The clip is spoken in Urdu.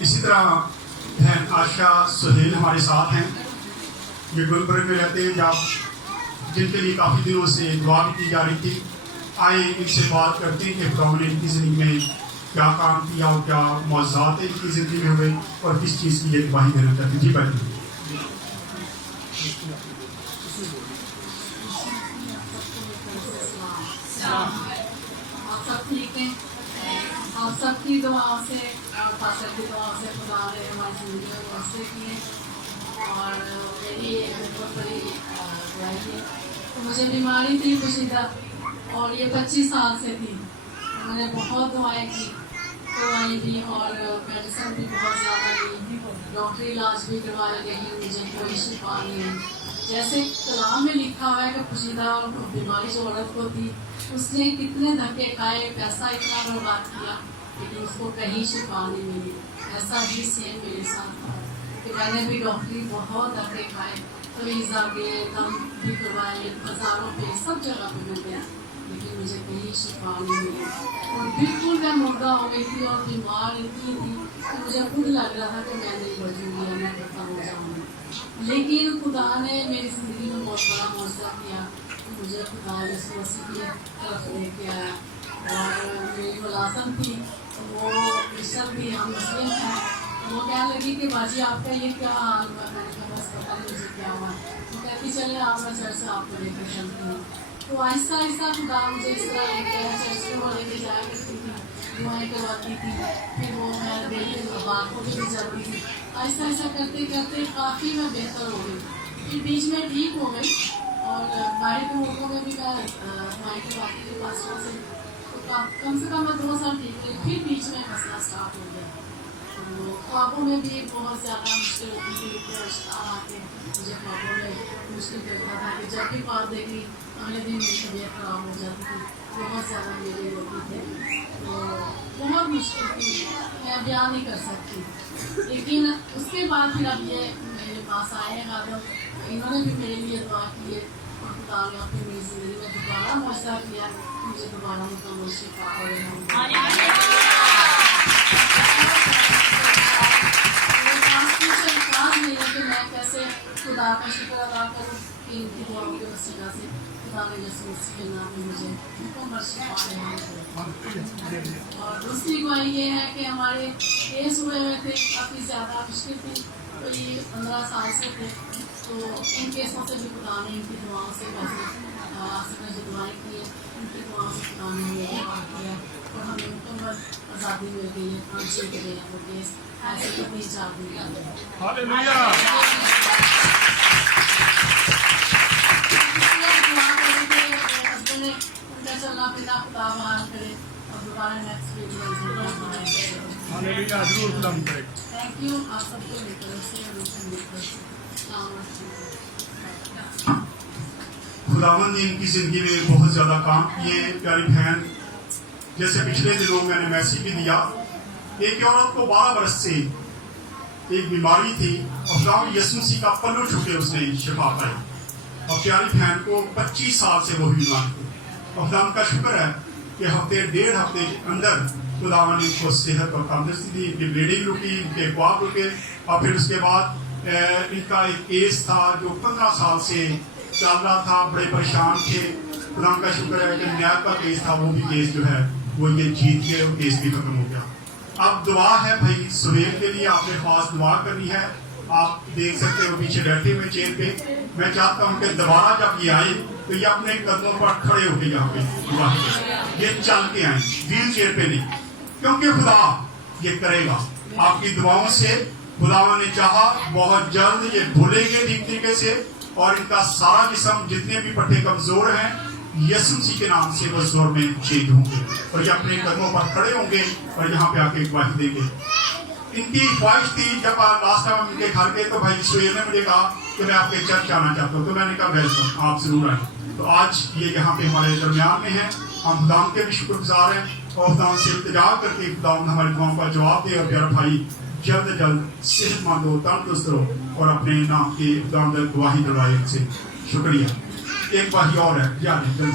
اسی طرح بہن عائشہ سہیل ہمارے ساتھ ہیں. یہ گلبرگ میں رہتے ہیں, جن کے لیے کافی دنوں سے دعا بھی کی جا رہی تھی. آئیں ان سے بات کرتے ہیں کہ خدا نے ان کی زندگی میں کیا کام کیا اور کیا معجزات ان کی زندگی میں ہوئے اور کس چیز کی یہ گواہی دینا چاہتے ہیں. جی بھائی. آپ سب ٹھیک ہیں؟ آپ سب کی دعا سے اور پاسٹر کی دعا سے خدا نے ہماری زندگی میں فیصلے کیے اور میری بہت بڑی گواہی ہے. مجھے بیماری تھی پوشیدہ اور یہ 25 سال سے تھی. میں نے بہت دعائیں کی, دوائیں دی اور میڈیسن بھی بہت زیادہ لی, ڈاکٹری علاج بھی کروایا, لیکن مجھے کوئی شفا نہیں. جیسے کلام میں لکھا ہوا ہے کہ پوشیدہ اور بیماری جو عورت کو تھی, اس نے کتنے دھکے کھائے, پیسہ اتنا برباد کیا, لیکن اس کو کہیں شفا نہیں ملی. ایسا ہی سیم میرے ساتھ تھا کہ میں نے بھی ڈاکٹری بہت دھکے کھائے, ویزا کے دم بھی کروائے, بازاروں پہ سب جگہ پہ میں گیا, لیکن مجھے کہیں شفا نہیں ملی. اور بالکل میں مردہ ہو گئی تھی اور بیمار اتنی تھی کہ مجھے خود لگ رہا تھا کہ میں نہیں بچوں گی اور میں ختم ہو جاؤں گی. لیکن خدا نے میری زندگی میں بہت بڑا معجزہ کیا. مجھے خدا یسوع مسیح کی طرف لے کے آیا اور میری ملازم تھی, وہ بشپ بھی, ہم مسلم ہیں. وہ کہنے لگی کہ باجی آپ کا یہ کیا حال ہوا؟ میں نے کہا بس پتہ نہیں مجھے کیا ہوا. وہ کہتی چلے آپ میں چرچ سے آپ کو لے کر چلتی ہوں. تو آہستہ آہستہ خدا مجھے اس طرح لے کے آیا, چرچ میں وہ لے کے جایا کرتی تھی, دعائیں کرواتی تھی, پھر وہ میں ڈیلی بات کو بھی جاتی تھی. آہستہ آہستہ کرتے کرتے کافی میں بہتر ہو گئی. پھر بیچ میں ٹھیک ہو گئی اور باہر کے ملکوں میں بھی میں دعائیں کرواتی تھی پاسٹر سے. تو کم سے کم میں 2 سال ٹھیک رہی. پھر بیچ میں مسئلہ اسٹارٹ ہو گیا. خوابوں میں بھی بہت زیادہ مشکل ہوتی تھی. رشتہ آ کے مجھے خوابوں میں مشکل کرتا تھا کہ جب بھی خواب دیکھی اگلے دن میری طبیعت خراب ہو جاتی تھی. بہت زیادہ میرے ہوتی تھے, تو بہت مشکل تھی, میں بیان نہیں کر سکتی. لیکن اس کے بعد پھر اب یہ میرے پاس آئے ہیں آدم, انہوں نے بھی میرے لیے دعا کی ہے اور خدا نے اپنی میری زندگی میں دوبارہ معجزہ کیا, مجھے دوبارہ مکمل شفا ہو رہا. میں کیسے خدا کا شکر ادا کروں کہ ان کی دعاؤں کی وسیلہ سے خدا نے یسوع مسیح کے نام میں مجھے مکمل شفا دیا. اور دوسری گواہی یہ ہے کہ ہمارے کیس ہوئے ہوئے تھے, کافی زیادہ مشکل تھی, تو یہ 15 سال سے تھے. تو ان کیسوں سے بھی خدا نے ان کی دعاؤں سے آصف نے جو دعائیں کی ہیں ان کی دعاؤں سے خدا نے ہمیں دعا کیا اور ہمیں مکمل آزادی مل گئی ہے. 5 کے لیے وہ کیس ایسے کتنی 4 دن کا چلنا پھرنا خدا بحال کرے اور دوبارہ نیکسٹ تھینک یو. آپ سب کو لے کر خداوند نے ان کی زندگی میں بہت زیادہ کام کیے. پیاری بہن, جیسے پچھلے دنوں میں نے میسیج بھی دیا, ایک عورت کو 12 برس سے ایک بیماری تھی اور خداوند یسوع مسیح کا پلو چھو کے اس نے شفا پائی. اور پیاری بہن کو 25 سال سے وہی بیماری تھی. اور خداوند کا شکر ہے کہ 1.5 ہفتے کے اندر خداوند نے ان کو صحت اور تندرستی دی. ان کی بلیڈنگ رکی, ان کے خواب رکے, اور پھر اس کے بعد ان کا ایک کیس تھا جو 15 سال سے چل رہا تھا, بڑے پریشان تھے. خدا کا شکر ہے کہ نیاب کا کیس تھا, وہ بھی کیس جو ہے وہ یہ جیت کے وہ کیس بھی ختم ہو گیا. اب دعا ہے بھائی سہیل کے لیے, آپ نے خاص دعا کرنی ہے. آپ دیکھ سکتے ہو پیچھے بیٹھے ہوئے چیئر پہ. میں چاہتا ہوں کہ دوبارہ جب یہ آئے تو یہ اپنے قدموں پر کھڑے ہو کے یہاں پہ دعا کریں, یہ چل کے آئیں, ویل چیئر پہ نہیں, کیونکہ خدا یہ کرے گا آپ کی دعاؤں سے. خدا نے چاہا بہت جلد یہ بھولیں گے ٹھیک طریقے سے, اور ان کا سارا جسم جتنے بھی پٹھے کمزور ہیں یسوع مسیح کے نام سے وہ زور میں چینج ہوں گے اور یہ اپنے قدموں پر کھڑے ہوں گے اور یہاں پہ آ کے گواہی دیں گے. ان کی خواہش تھی جب لاسٹ ٹائم ان کے گھر گئے تو بھائی سہیل نے مجھے کہا کہ میں آپ کے چرچ آنا چاہتا ہوں, تو میں نے کہا ویلکم, آپ ضرور آئیں. تو آج یہ یہاں پہ ہمارے درمیان میں ہیں. ہم خدا کے بھی شکر گزار ہیں اور خدا سے التجا کر کے خدا ہماری دعاؤں کا جواب دے اور پیارا بھائی جلد صحت مند ہو, تندرست ہو اور اپنے نام کی خدا گواہی دلوائے. ان سے شکریہ. ایک گواہی اور ہے,